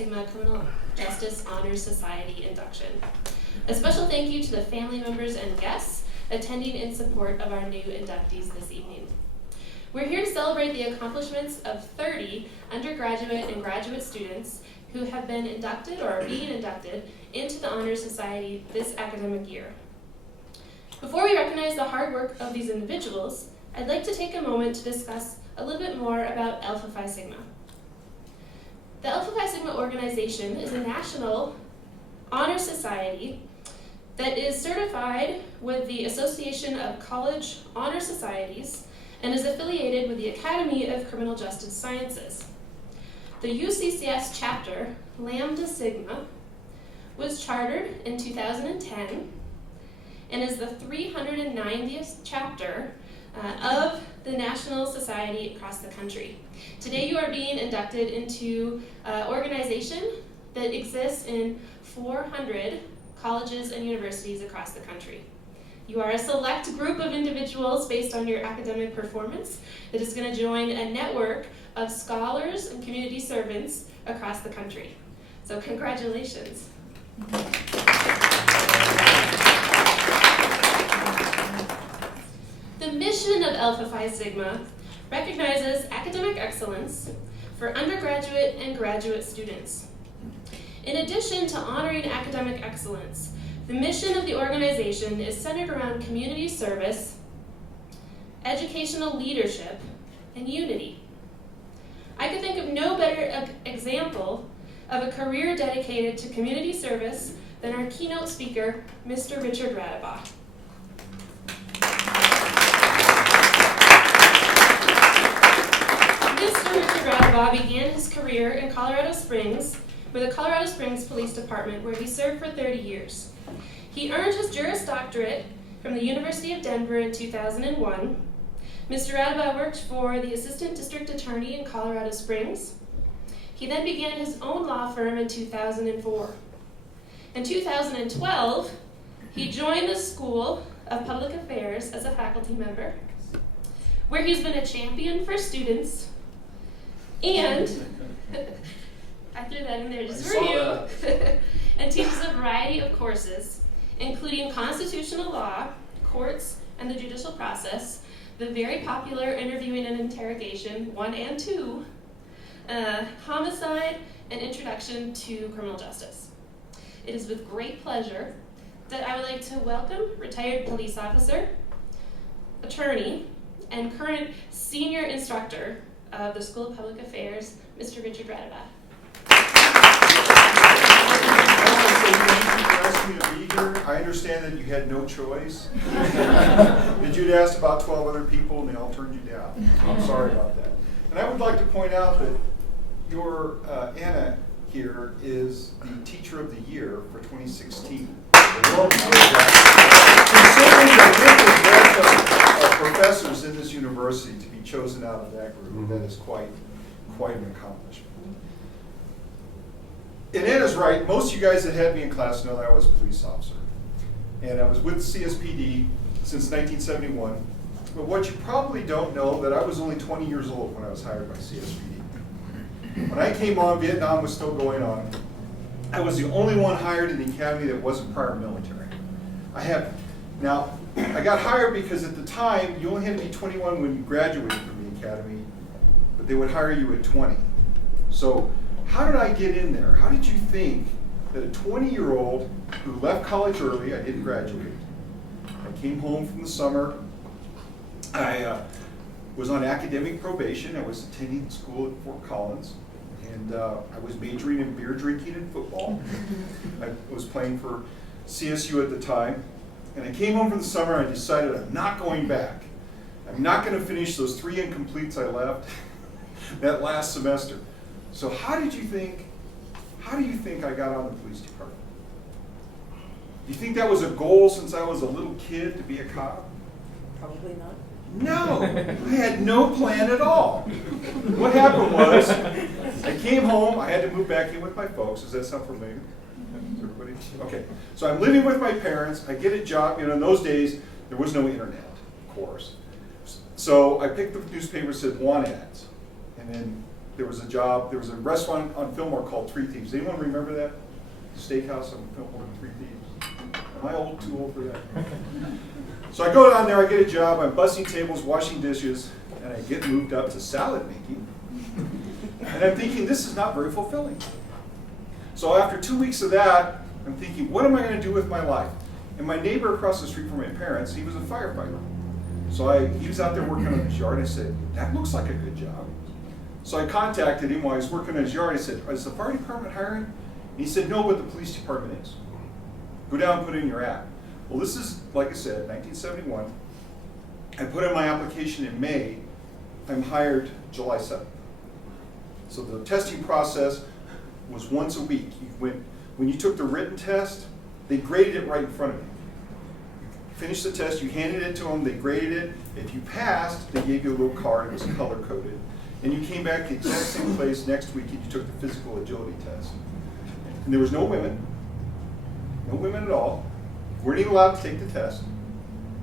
Sigma Criminal Justice Honors Society induction. A special thank you to the family members and guests attending in support of our new inductees this evening. We're here to celebrate the accomplishments of 30 undergraduate and graduate students who have been inducted or are being inducted into the Honors Society this academic year. Before we recognize the hard work of these individuals, I'd like to take a moment to discuss a little bit more about Alpha Phi Sigma. The Alpha Phi Sigma organization is a national honor society that is certified with the Association of College Honor Societies and is affiliated with the Academy of Criminal Justice Sciences. The UCCS chapter, Lambda Sigma, was chartered in 2010 and is the 390th chapter of the National Society across the country. Today you are being inducted into an organization that exists in 400 colleges and universities across the country. You are a select group of individuals based on your academic performance that is going to join a network of scholars and community servants across the country. So congratulations. The mission of Alpha Phi Sigma recognizes academic excellence for undergraduate and graduate students. In addition to honoring academic excellence, the mission of the organization is centered around community service, educational leadership, and unity. I could think of no better example of a career dedicated to community service than our keynote speaker, Mr. Richard Radabaugh. Mr. Richard Radabaugh began his career in Colorado Springs with the Colorado Springs Police Department, where he served for 30 years. He earned his Juris Doctorate from the University of Denver in 2001. Mr. Radabaugh worked for the Assistant District Attorney in Colorado Springs. He then began his own law firm in 2004. In 2012, he joined the School of Public Affairs as a faculty member, where he's been a champion for students, and I threw that in there just for you, and teaches a variety of courses, including constitutional law, courts, and the judicial process, the very popular interviewing and interrogation 1 and 2, homicide, and introduction to criminal justice. It is with great pleasure that I would like to welcome retired police officer, attorney, and current senior instructor of the School of Public Affairs, Mr. Richard Radabaugh. I understand that you had no choice. That you'd asked about 12 other people and they all turned you down. I'm sorry about that. And I would like to point out that your Anna here is the Teacher of the Year for 2016. Considering the breadth of professors in this university, to be chosen out of that group, that is quite an accomplishment. And Anna's right. Most of you guys that had me in class know that I was a police officer. And I was with CSPD since 1971. But what you probably don't know, that I was only 20 years old when I was hired by CSPD. When I came on, Vietnam was still going on. I was the only one hired in the academy that wasn't prior military. I got hired because at the time, you only had to be 21 when you graduated from the academy, but they would hire you at 20. So how did I get in there? How did you think that a 20-year-old who left college early, I didn't graduate, I came home from the summer, I was on academic probation, I was attending school at Fort Collins, and I was majoring in beer drinking and football. I was playing for CSU at the time, and I came home from the summer and I decided I'm not going back. I'm not going to finish those 3 incompletes I left that last semester. So how do you think I got on the police department? Do you think that was a goal since I was a little kid to be a cop? Probably not. No, I had no plan at all. What happened was, I came home, I had to move back in with my folks. Does that sound familiar? Everybody? Okay, so I'm living with my parents, I get a job. In those days, there was no internet, of course. So I picked the newspaper that said want ads. And then there was a restaurant on Fillmore called Three Thieves. Anyone remember that? Steakhouse on Fillmore, Three Thieves. Am I too old for that? So I go down there, I get a job, I'm bussing tables, washing dishes, and I get moved up to salad making. And I'm thinking, this is not very fulfilling. So after 2 weeks of that, I'm thinking, what am I going to do with my life? And my neighbor across the street from my parents, he was a firefighter. So he was out there working on his yard. I said, that looks like a good job. So I contacted him while I was working on his yard. I said, is the fire department hiring? And he said, no, but the police department is. Go down and put in your app. Well, this is, like I said, 1971. I put in my application in May. I'm hired July 7th. So the testing process was once a week. When you took the written test, they graded it right in front of you. You finished the test, you handed it to them, they graded it. If you passed, they gave you a little card, it was color-coded. And you came back to the exact same place next week and you took the physical agility test. And there was no women at all. Weren't even allowed to take the test.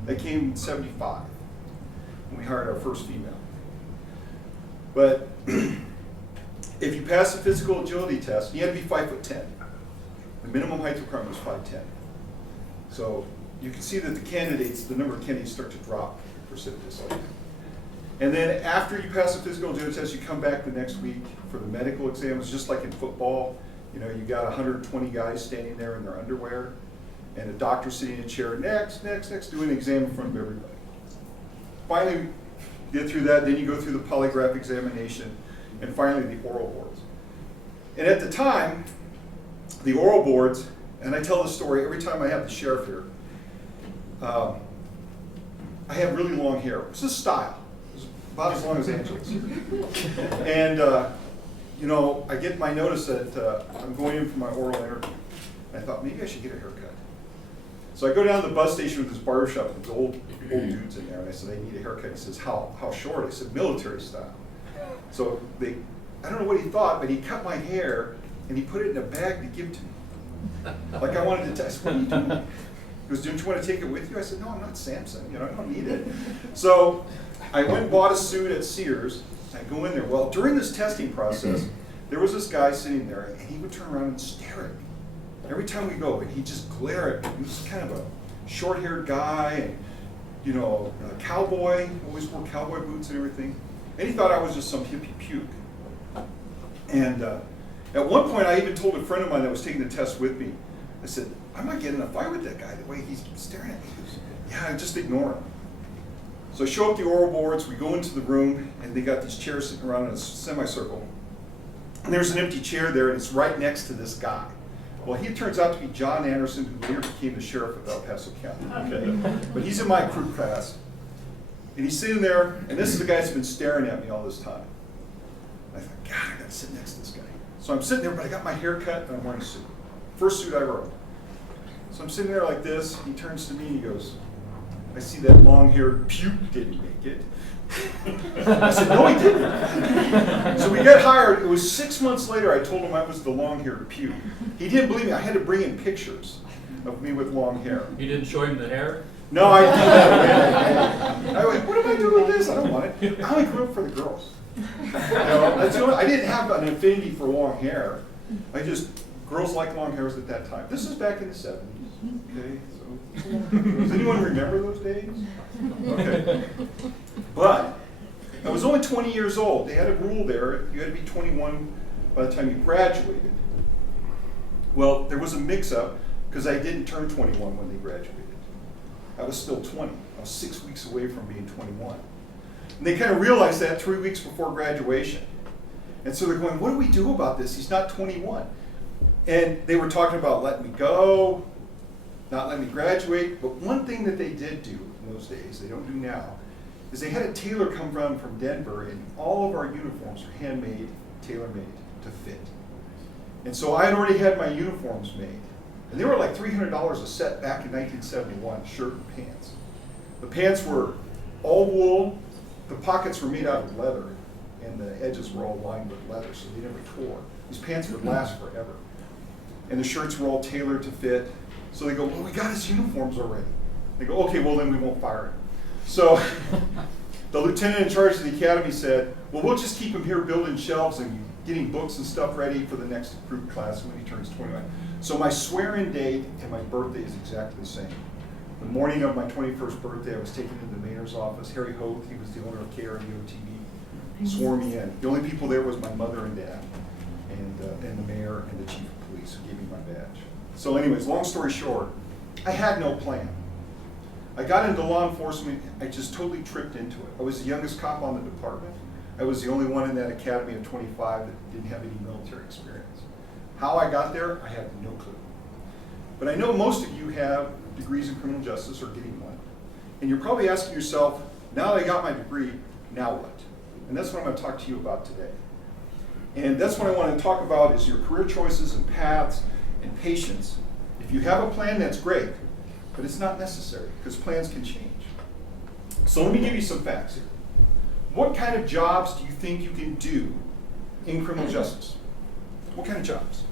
They came in 75 when we hired our first female. But if you pass the physical agility test, you had to be 5'10". The minimum height requirement was 5'10". So you can see that the number of candidates start to drop precipitously. And then after you pass the physical agility test, you come back the next week for the medical exam. It's just like in football. You know, you got 120 guys standing there in their underwear, and a doctor sitting in a chair, next, doing an exam in front of everybody. Finally, you get through that, then you go through the polygraph examination, and finally the oral boards. And at the time, the oral boards, and I tell this story every time I have the sheriff here, I have really long hair. It's a style. It's about as long as Angela's. And you know, I get my notice that I'm going in for my oral interview. And I thought, maybe I should get a haircut. So I go down to the bus station with this barbershop with the old dudes in there, and I said, I need a haircut. He says, how short? I said, military style. So I don't know what he thought, but he cut my hair and he put it in a bag to give to me. Like I wanted to test, what are you doing? He goes, don't you want to take it with you? I said, no, I'm not Samson, you know, I don't need it. So I went and bought a suit at Sears. I go in there. Well, during this testing process, there was this guy sitting there, and he would turn around and stare at me. Every time we go, and he'd just glare at me. He was kind of a short-haired guy, and you know, a cowboy, always wore cowboy boots and everything. And he thought I was just some hippie puke. And at one point, I even told a friend of mine that was taking the test with me, I said, I'm not getting in a fight with that guy, the way he's staring at me. He goes, yeah, just ignore him. So I show up the oral boards, we go into the room, and they got these chairs sitting around in a semicircle. And there's an empty chair there, and it's right next to this guy. Well, he turns out to be John Anderson, who later became the sheriff of El Paso County. Okay? But he's in my crew class. And he's sitting there, and this is the guy that's been staring at me all this time. I thought, God, I gotta sit next to this guy. So I'm sitting there, but I got my hair cut, and I'm wearing a suit. First suit I ever owned. So I'm sitting there like this, he turns to me and he goes, I see that long-haired puke didn't make it. I said, no, he didn't. So we get hired. It was 6 months later, I told him I was the long-haired puke. He didn't believe me. I had to bring in pictures of me with long hair. You didn't show him the hair? No, I did that. I went, what am I doing with this? I don't want it. I only grew up for the girls. You know, I didn't have an affinity for long hair. Girls like long hairs at that time. This is back in the 70s. Okay, so does anyone remember those days? Okay. But I was only 20 years old. They had a rule there. You had to be 21 by the time you graduated. Well, there was a mix-up because I didn't turn 21 when they graduated. I was still 20. I was 6 weeks away from being 21. And they kind of realized that 3 weeks before graduation. And so they're going, what do we do about this? He's not 21. And they were talking about letting me go, not letting me graduate. But one thing that they did do in those days, they don't do now, is they had a tailor come down from Denver, and all of our uniforms are handmade, tailor-made to fit. And so I had already had my uniforms made. And they were like $300 a set back in 1971, shirt and pants. The pants were all wool, the pockets were made out of leather, and the edges were all lined with leather, so they never tore. These pants would last forever. And the shirts were all tailored to fit. So they go, well, we got his uniforms already. They go, okay, well then we won't fire him. So The lieutenant in charge of the academy said, well, we'll just keep him here building shelves and getting books and stuff ready for the next group class when he turns 21. So my swear-in date and my birthday is exactly the same. The morning of my 21st birthday, I was taken into the mayor's office. Harry Hoth, he was the owner of KRDO-TV, swore me in. The only people there was my mother and dad, and the mayor and the chief of police who gave me my badge. So anyways, long story short, I had no plan. I got into law enforcement, I just totally tripped into it. I was the youngest cop on the department. I was the only one in that academy of 25 that didn't have any military experience. How I got there, I have no clue. But I know most of you have degrees in criminal justice or getting one. And you're probably asking yourself, now that I got my degree, now what? And that's what I'm going to talk to you about today. And that's what I want to talk about is your career choices and paths and patience. If you have a plan, that's great, but it's not necessary because plans can change. So let me give you some facts here. What kind of jobs do you think you can do in criminal justice? What kind of jobs?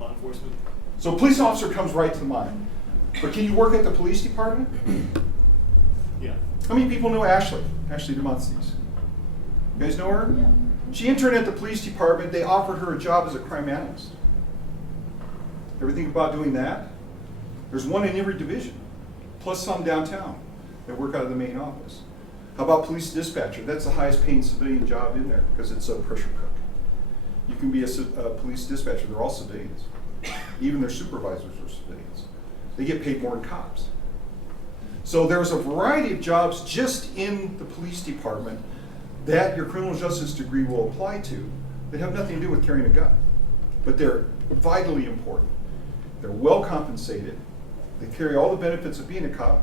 Law enforcement. So police officer comes right to mind. But can you work at the police department? Yeah. How many people know Ashley? Ashley Demosthenes. You guys know her? Yeah. She interned at the police department. They offered her a job as a crime analyst. Ever think about doing that? There's one in every division, plus some downtown that work out of the main office. How about police dispatcher? That's the highest paying civilian job in there because it's a pressure cook. You can be a police dispatcher. They're all civilians. Even their supervisors are civilians. They get paid more than cops. So there's a variety of jobs just in the police department that your criminal justice degree will apply to that have nothing to do with carrying a gun. But they're vitally important. They're well compensated. They carry all the benefits of being a cop,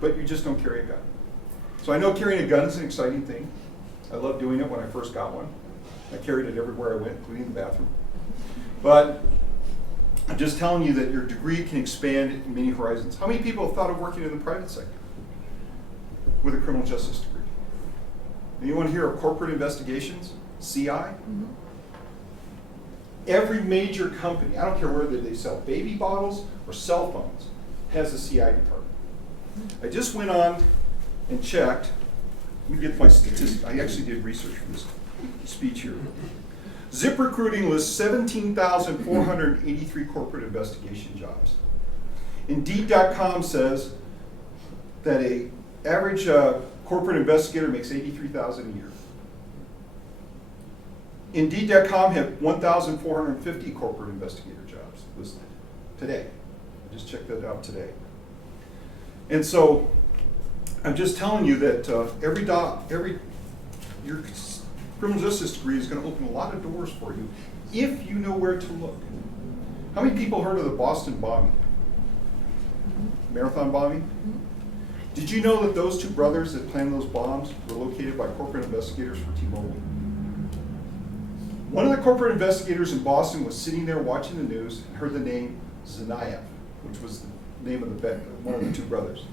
but you just don't carry a gun. So I know carrying a gun is an exciting thing. I loved doing it when I first got one. I carried it everywhere I went, including the bathroom. But I'm just telling you that your degree can expand in many horizons. How many people have thought of working in the private sector with a criminal justice degree? Anyone hear of corporate investigations, CI? Mm-hmm. Every major company, I don't care whether they sell baby bottles or cell phones, has a CI department. I just went on and checked. Let me get my statistics. I actually did research for this speech here. ZipRecruiting lists 17,483 corporate investigation jobs. Indeed.com says that an average corporate investigator makes $83,000 a year. Indeed.com had 1,450 corporate investigator jobs listed today. I just checked that out today. And so I'm just telling you that your criminal justice degree is going to open a lot of doors for you if you know where to look. How many people heard of the Boston bombing? Marathon bombing? Did you know that those two brothers that planned those bombs were located by corporate investigators for T-Mobile? One of the corporate investigators in Boston was sitting there watching the news and heard the name Zanayev, which was the name of one of the two brothers.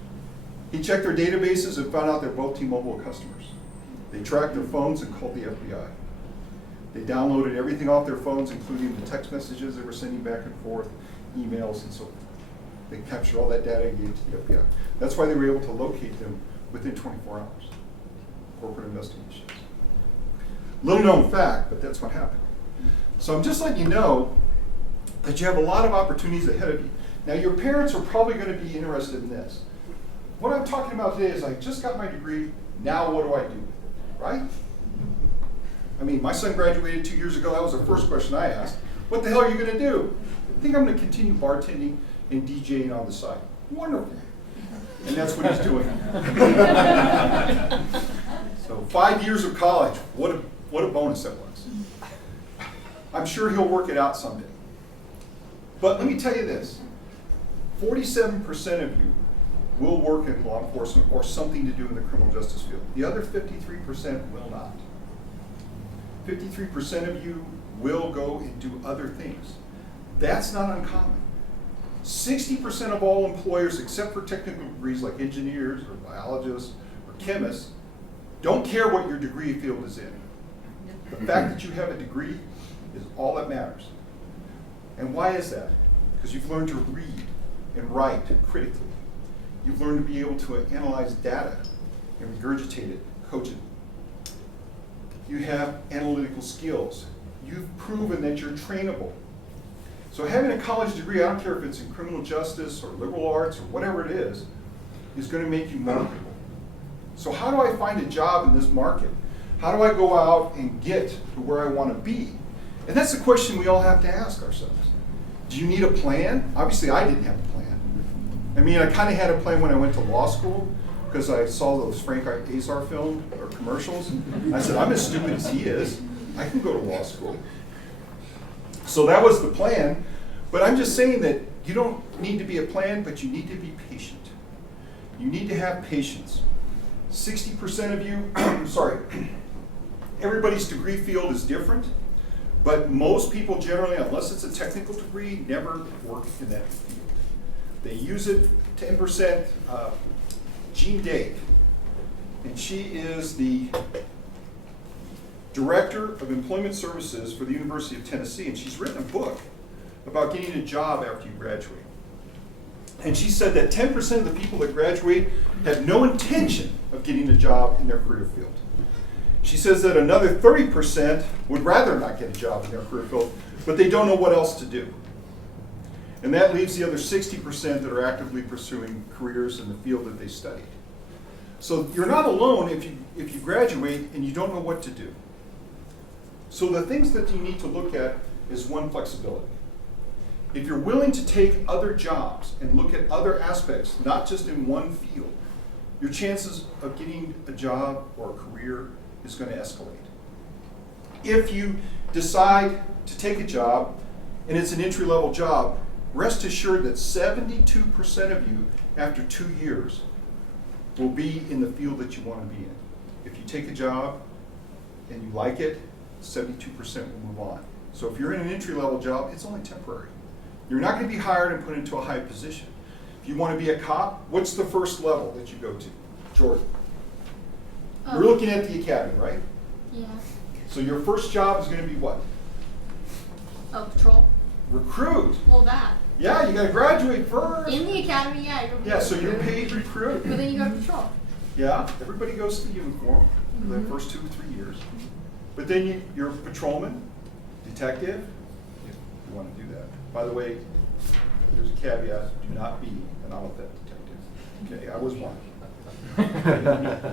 He checked their databases and found out they're both T-Mobile customers. They tracked their phones and called the FBI. They downloaded everything off their phones, including the text messages they were sending back and forth, emails, and so forth. They captured all that data and gave it to the FBI. That's why they were able to locate them within 24 hours. Corporate investigations. Little known fact, but that's what happened. So I'm just letting you know that you have a lot of opportunities ahead of you. Now your parents are probably going to be interested in this. What I'm talking about today is I just got my degree, now what do I do with it, right? I mean, my son graduated 2 years ago, that was the first question I asked. What the hell are you going to do? I think I'm going to continue bartending and DJing on the side. Wonderful. And that's what he's doing. So 5 years of college, what a bonus that was. I'm sure he'll work it out someday. But let me tell you this, 47% of you will work in law enforcement or something to do in the criminal justice field. The other 53% will not. 53% of you will go and do other things. That's not uncommon. 60% of all employers, except for technical degrees like engineers or biologists or chemists, don't care what your degree field is in. The fact that you have a degree is all that matters. And why is that? Because you've learned to read and write critically. You've learned to be able to analyze data and regurgitate it, coach it. You have analytical skills. You've proven that you're trainable. So having a college degree, I don't care if it's in criminal justice or liberal arts or whatever it is going to make you marketable. So how do I find a job in this market? How do I go out and get to where I want to be? And that's the question we all have to ask ourselves. Do you need a plan? Obviously, I didn't have a plan. I mean, I kind of had a plan when I went to law school because I saw those Frank Azar film or commercials. I said, I'm as stupid as he is. I can go to law school. So that was the plan. But I'm just saying that you don't need to be a plan, but you need to be patient. You need to have patience. 60% of you, everybody's degree field is different, but most people generally, unless it's a technical degree, never work in that field. They use it, 10%, Jean Dake, and she is the Director of Employment Services for the University of Tennessee, and she's written a book about getting a job after you graduate. And she said that 10% of the people that graduate have no intention of getting a job in their career field. She says that another 30% would rather not get a job in their career field, but they don't know what else to do. And that leaves the other 60% that are actively pursuing careers in the field that they studied. So you're not alone if you graduate and you don't know what to do. So the things that you need to look at is one, flexibility. If you're willing to take other jobs and look at other aspects, not just in one field, your chances of getting a job or a career is going to escalate. If you decide to take a job and it's an entry-level job, rest assured that 72% of you, after 2 years, will be in the field that you want to be in. If you take a job and you like it, 72% will move on. So if you're in an entry-level job, it's only temporary. You're not going to be hired and put into a high position. If you want to be a cop, what's the first level that you go to? Jordan. You're looking at the academy, right? Yeah. So your first job is going to be what? Oh, patrol? Recruit. Well, that. Yeah, you got to graduate first. In the academy, yeah. Yeah, so you're paid recruit. But then you go to patrol. Yeah, everybody goes to the uniform for the first 2 or 3 years. But then you're a patrolman, detective, if you want to do that. By the way, there's a caveat, do not be an auto theft detective. Okay, I was one.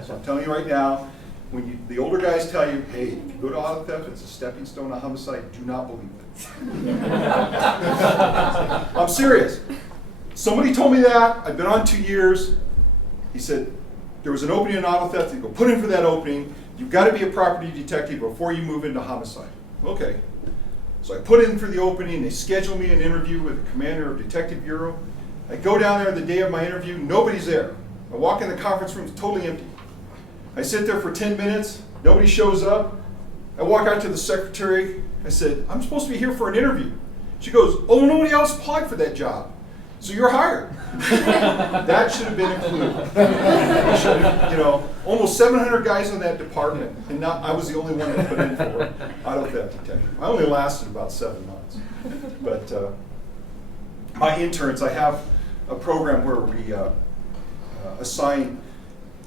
So I'm telling you right now, when the older guys tell you, hey, if you go to auto theft, it's a stepping stone to homicide, do not believe it. I'm serious. Somebody told me that, I've been on 2 years. He said, there was an opening in auto theft, you go put in for that opening, you've got to be a property detective before you move into homicide. Okay. So I put in for the opening, they schedule me an interview with the commander of Detective Bureau. I go down there the day of my interview, nobody's there. I walk in the conference room, it's totally empty. I sit there for 10 minutes, nobody shows up. I walk out to the secretary, I said, I'm supposed to be here for an interview. She goes, oh, nobody else applied for that job. So you're hired. That should have been included. Almost 700 guys in that department, and I was the only one that put in for auto theft detective. I only lasted about 7 months. But my interns, I have a program where we assign,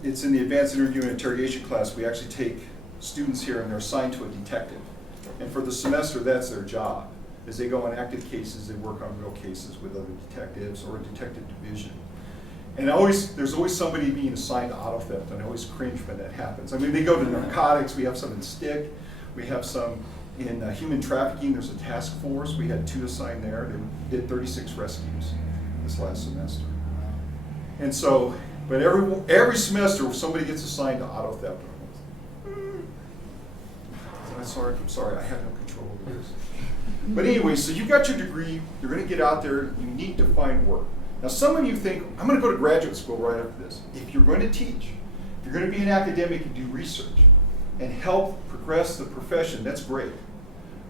it's in the advanced interview and interrogation class, we actually take students here and they're assigned to a detective. And for the semester, that's their job. As they go on active cases, they work on real cases with other detectives or a detective division. And there's always somebody being assigned to auto theft, and I always cringe when that happens. I mean, they go to narcotics, we have some in stick, we have some in human trafficking, there's a task force, we had 2 assigned there, they did 36 rescues this last semester. And so, but every semester somebody gets assigned to auto theft. I'm sorry, I have no control over this. But anyway, so you got your degree, you're going to get out there, you need to find work. Now some of you think, I'm going to go to graduate school right after this. If you're going to teach, if you're going to be an academic and do research and help progress the profession, that's great.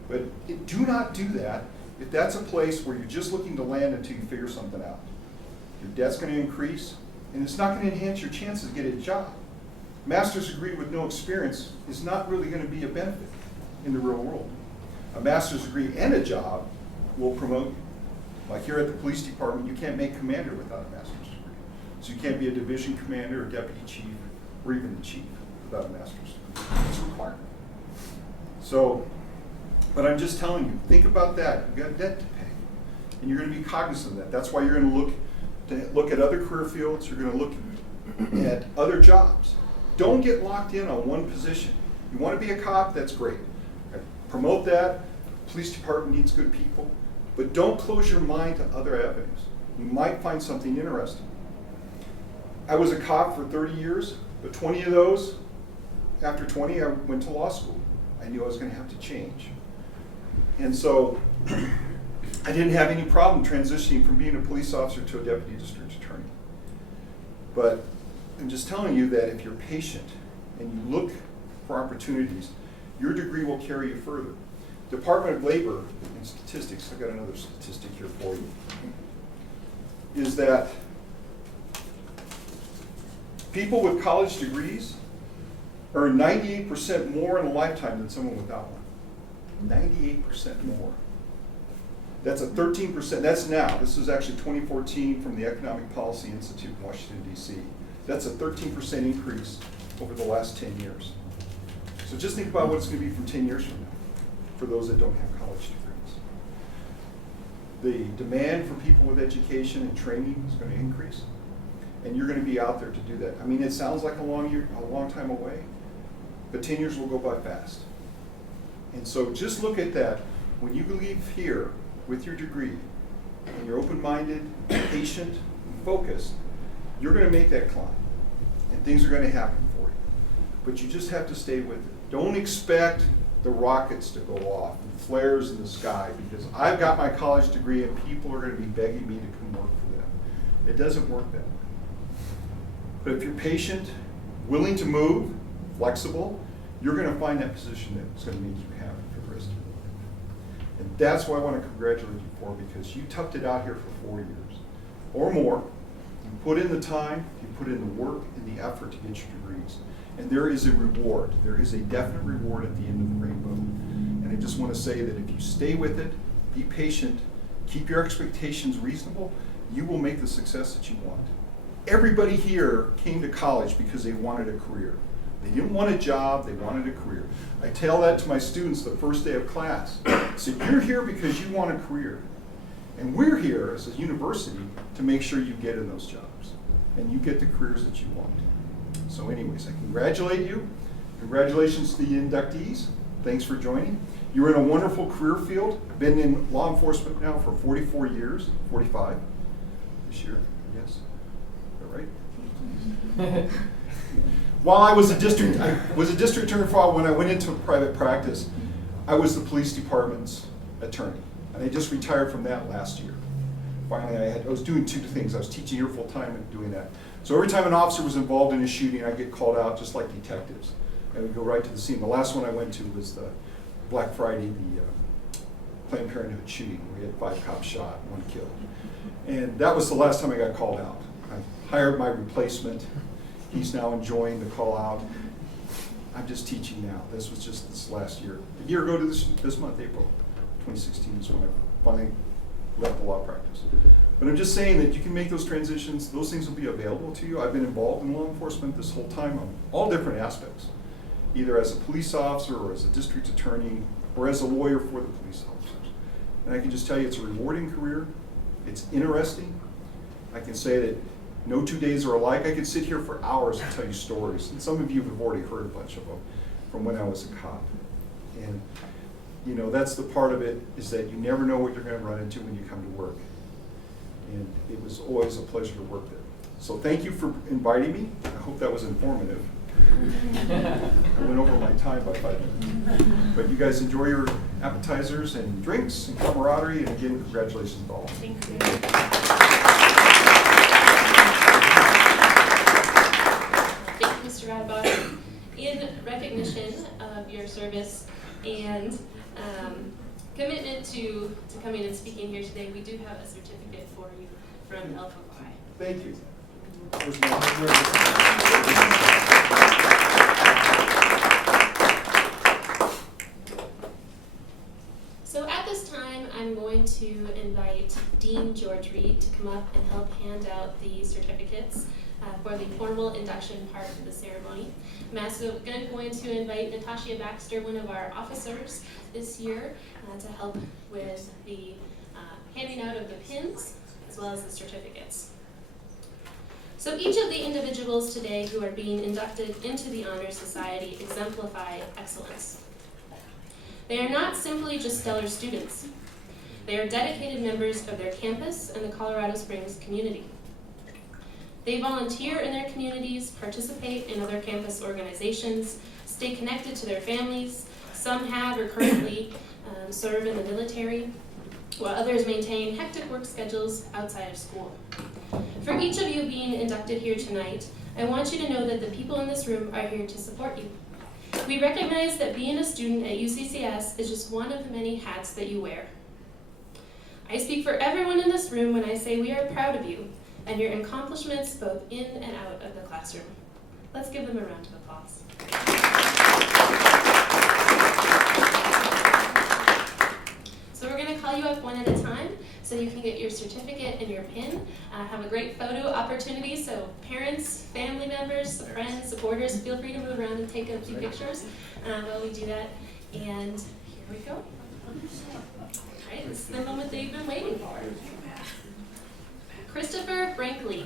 But do not do that if that's a place where you're just looking to land until you figure something out. Your debt's going to increase, and it's not going to enhance your chances of getting a job. Master's degree with no experience is not really going to be a benefit in the real world. A master's degree and a job will promote you. Like here at the police department, you can't make commander without a master's degree. So you can't be a division commander or deputy chief or even the chief without a master's. It's a requirement. So, but I'm just telling you, think about that. You've got debt to pay. And you're going to be cognizant of that. That's why you're going to look at other career fields. You're going to look at other jobs. Don't get locked in on one position. You want to be a cop, that's great. Promote that. Police department needs good people. But don't close your mind to other avenues. You might find something interesting. I was a cop for 30 years, but 20 of those, after 20, I went to law school. I knew I was going to have to change. And so I didn't have any problem transitioning from being a police officer to a deputy district attorney. But I'm just telling you that if you're patient and you look for opportunities, your degree will carry you further. Department of Labor and Statistics, I've got another statistic here for you, is that people with college degrees earn 98% more in a lifetime than someone without one. 98% more. That's a 13%, that's now. This is actually 2014 from the Economic Policy Institute in Washington, D.C. That's a 13% increase over the last 10 years. So just think about what it's going to be from 10 years from now for those that don't have college degrees. The demand for people with education and training is going to increase, and you're going to be out there to do that. I mean, it sounds like a long time away, but 10 years will go by fast. And so just look at that. When you leave here with your degree, and you're open-minded, patient, and focused, you're going to make that climb, and things are going to happen for you. But you just have to stay with it. Don't expect the rockets to go off and flares in the sky, because I've got my college degree and people are going to be begging me to come work for them. It doesn't work that way. But if you're patient, willing to move, flexible, you're going to find that position that's going to make you happy for the rest of your life. And that's what I want to congratulate you for, because you toughed it out here for 4 years or more. You put in the time, you put in the work and the effort to get your degrees. And there is a reward. There is a definite reward at the end of the rainbow. And I just want to say that if you stay with it, be patient, keep your expectations reasonable, you will make the success that you want. Everybody here came to college because they wanted a career. They didn't want a job, they wanted a career. I tell that to my students the first day of class. I said, you're here because you want a career. And we're here as a university to make sure you get in those jobs and you get the careers that you want. So anyways, I congratulate you. Congratulations to the inductees. Thanks for joining. You're in a wonderful career field. I've been in law enforcement now for 44 years, 45 this year, yes. Is that right? While I was a district attorney for a while, when I went into private practice, I was the police department's attorney. And I just retired from that last year. Finally, I was doing two things. I was teaching here full time and doing that. So every time an officer was involved in a shooting, I'd get called out just like detectives. I would go right to the scene. The last one I went to was the Black Friday, the Planned Parenthood shooting, where we had 5 cops shot, 1 killed. And that was the last time I got called out. I hired my replacement. He's now enjoying the call out. I'm just teaching now. This was just this last year. A year ago to this month, April 2016 is when I finally left the law practice. But I'm just saying that you can make those transitions. Those things will be available to you. I've been involved in law enforcement this whole time on all different aspects, either as a police officer or as a district attorney or as a lawyer for the police officers. And I can just tell you it's a rewarding career. It's interesting. I can say that no 2 days are alike. I could sit here for hours and tell you stories. And some of you have already heard a bunch of them from when I was a cop. And you know, that's the part of it, is that you never know what you're going to run into when you come to work. And it was always a pleasure to work there. So thank you for inviting me. I hope that was informative. I went over my time by 5 minutes. But you guys enjoy your appetizers and drinks and camaraderie, and again, congratulations to all. Thank you. Thank you, Mr. Radbach. In recognition of your service and commitment to coming and speaking here today, we do have a certificate for you from Alpha Phi. Thank you. So at this time, I'm going to invite Dean Dean George Reed to come up and help hand out the certificates for the formal induction part of the ceremony. I'm also going to invite Natasha Baxter, one of our officers this year, to help with the handing out of the pins as well as the certificates. So each of the individuals today who are being inducted into the Honor Society exemplify excellence. They are not simply just stellar students. They are dedicated members of their campus and the Colorado Springs community. They volunteer in their communities, participate in other campus organizations, stay connected to their families. Some have or currently serve in the military, while others maintain hectic work schedules outside of school. For each of you being inducted here tonight, I want you to know that the people in this room are here to support you. We recognize that being a student at UCCS is just one of the many hats that you wear. I speak for everyone in this room when I say we are proud of you and your accomplishments both in and out of the classroom. Let's give them a round of applause. So we're going to call you up one at a time so you can get your certificate and your pin. Have a great photo opportunity, so parents, family members, friends, supporters, feel free to move around and take a few pictures while we do that. And here we go. All right, this is the moment that you've been waiting for. Christopher Brinkley.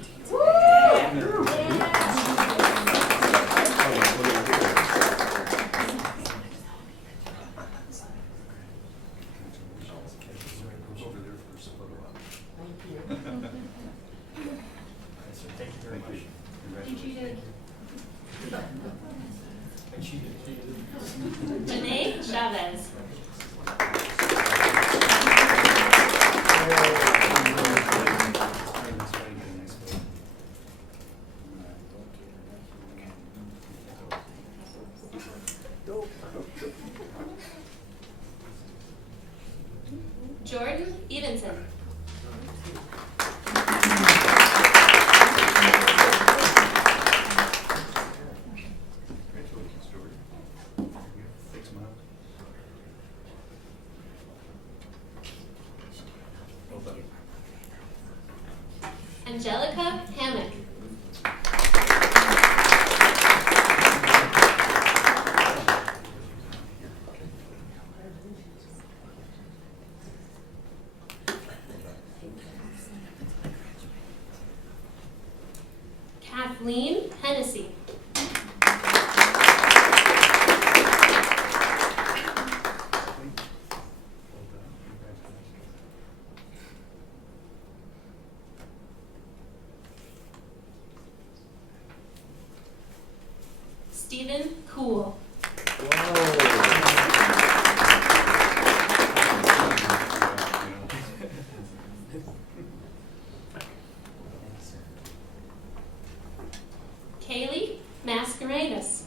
Janae Chavez. Jordan Evenson. Angelica Hammock. Kathleen Hennessy. Stephen Cool. Kaylee Mascarenas.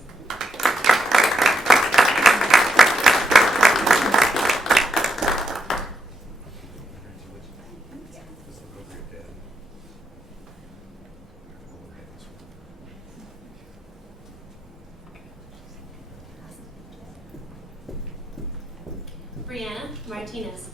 Brianna Martinez.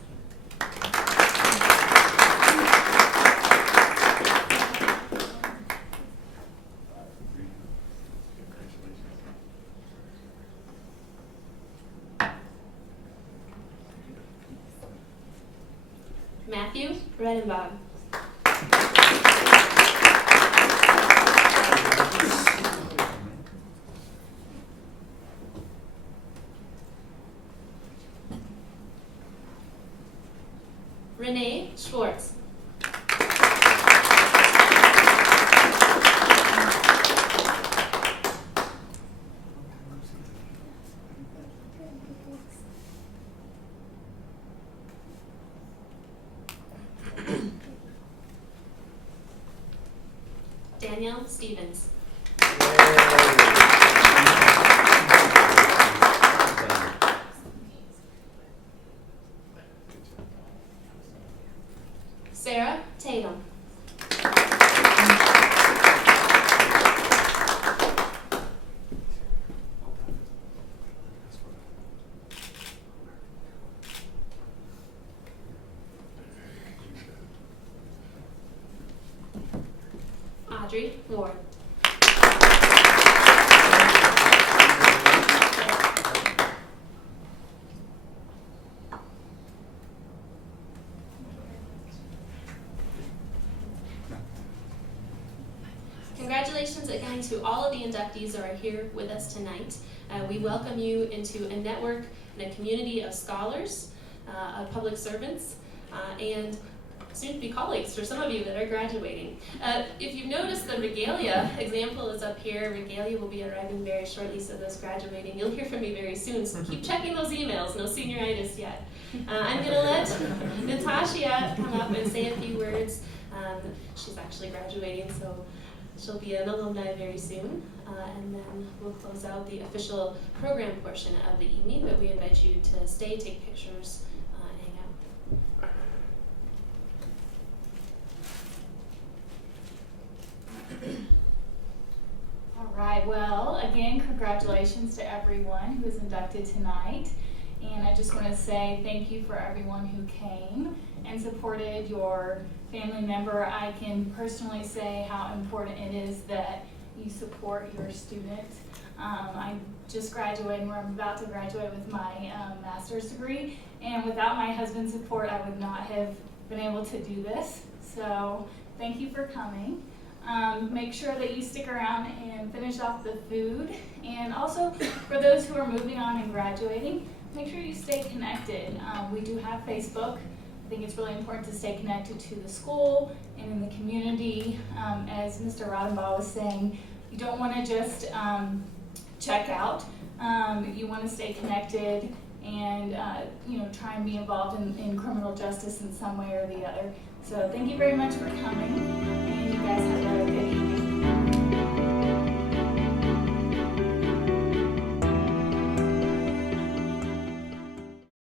Matthew Redenbaugh. Renee Schwartz. Danielle Stevens. Sarah Tatum. Ward. Congratulations again to all of the inductees who are here with us tonight. We welcome you into a network and a community of scholars, of public servants, and soon-to-be colleagues for some of you that are graduating. If you've noticed, the regalia example is up here. Regalia will be arriving very shortly, so those graduating, you'll hear from me very soon, so keep checking those emails. No senioritis yet. I'm going to let Natasha come up and say a few words. She's actually graduating, so she'll be an alumni very soon, and then we'll close out the official program portion of the evening, but we invite you to stay, take pictures, and hang out. All right, well, again, congratulations to everyone who was inducted tonight. And I just want to say thank you for everyone who came and supported your family member. I can personally say how important it is that you support your student. I just graduated, or I'm about to graduate with my master's degree, and without my husband's support, I would not have been able to do this. So thank you for coming. Make sure that you stick around and finish off the food. And also, for those who are moving on and graduating, make sure you stay connected. We do have Facebook. I think it's really important to stay connected to the school and in the community. As Mr. Rodenbaugh was saying, you don't want to just check out. You want to stay connected and try and be involved in criminal justice in some way or the other. So thank you very much for coming, and you guys have a good evening.